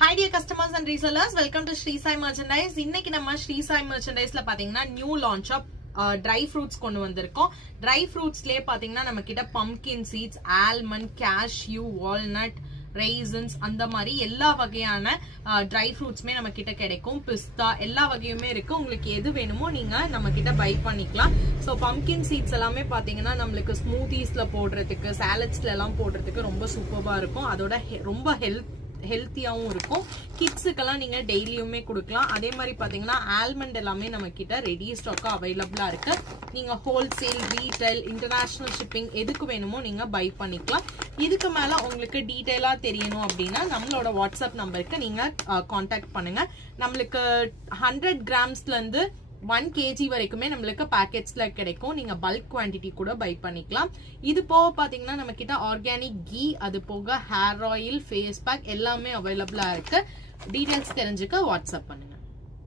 Hi dear customers and resellers, welcome to Sri Sai Merchandise. இன்னைக்கு நம்ம Sri Sai Merchandiseல பாத்தீங்கன்னா new launch of dry fruits கொண்டு வந்திருக்கோம். ட்ரை ஃப்ரூட்ஸ்லயே பாத்தீங்கன்னா நம்ம கிட்ட pumpkin seeds, almond, cashew, walnut, raisins அந்த மாதிரி எல்லா வகையான ட்ரை ஃப்ரூட்ஸ்மே நம்ம கிட்ட கிடைக்கும். பிஸ்தா எல்லா வகையுமே இருக்கு. உங்களுக்கு எது வேணுமோ நீங்க நம்ம கிட்ட பை பண்ணிக்கலாம். ஸோ பம்ப்கின் சீட்ஸ் எல்லாமே பாத்தீங்கன்னா நம்மளுக்கு ஸ்மூதிஸ்ல போடுறதுக்கு, சாலட்ஸ்ல எல்லாம் போடுறதுக்கு ரொம்ப சூப்பரா இருக்கும். அதோட ரொம்ப ஹெல்த்தியாவும் இருக்கும். கிட்ஸுக்கெல்லாம் நீங்க டெய்லியுமே கொடுக்கலாம். அதே மாதிரி பாத்தீங்கன்னா ஆல்மண்ட் எல்லாமே நம்ம கிட்ட ரெடி ஸ்டாக்கா அவைலபிளா இருக்கு. நீங்க ஹோல்சேல், ரீட்டைல், இன்டர்நேஷனல் ஷிப்பிங் எதுக்கு வேணுமோ நீங்க பை பண்ணிக்கலாம். இதுக்கு மேல உங்களுக்கு டீடைலா தெரியணும் அப்படின்னா நம்மளோட வாட்ஸ்அப் நம்பருக்கு நீங்க கான்டாக்ட் பண்ணுங்க. நம்மளுக்கு 100 கிராம்ஸ்ல இருந்து 1 kg வரைக்குமே நம்மளுக்கு பேக்கெட்ஸ்ல கிடைக்கும். நீங்க பல்க் குவான்டிட்டி கூட பை பண்ணிக்கலாம். இது போக பாத்தீங்கன்னா நம்ம கிட்ட ஆர்கானிக் கீ, அது போக ஹேர் ஆயில், ஃபேஸ் பேக் எல்லாமே அவைலபிளா இருக்கு. டீடைல்ஸ் தெரிஞ்சுக்க வாட்ஸ்அப் பண்ணுங்க.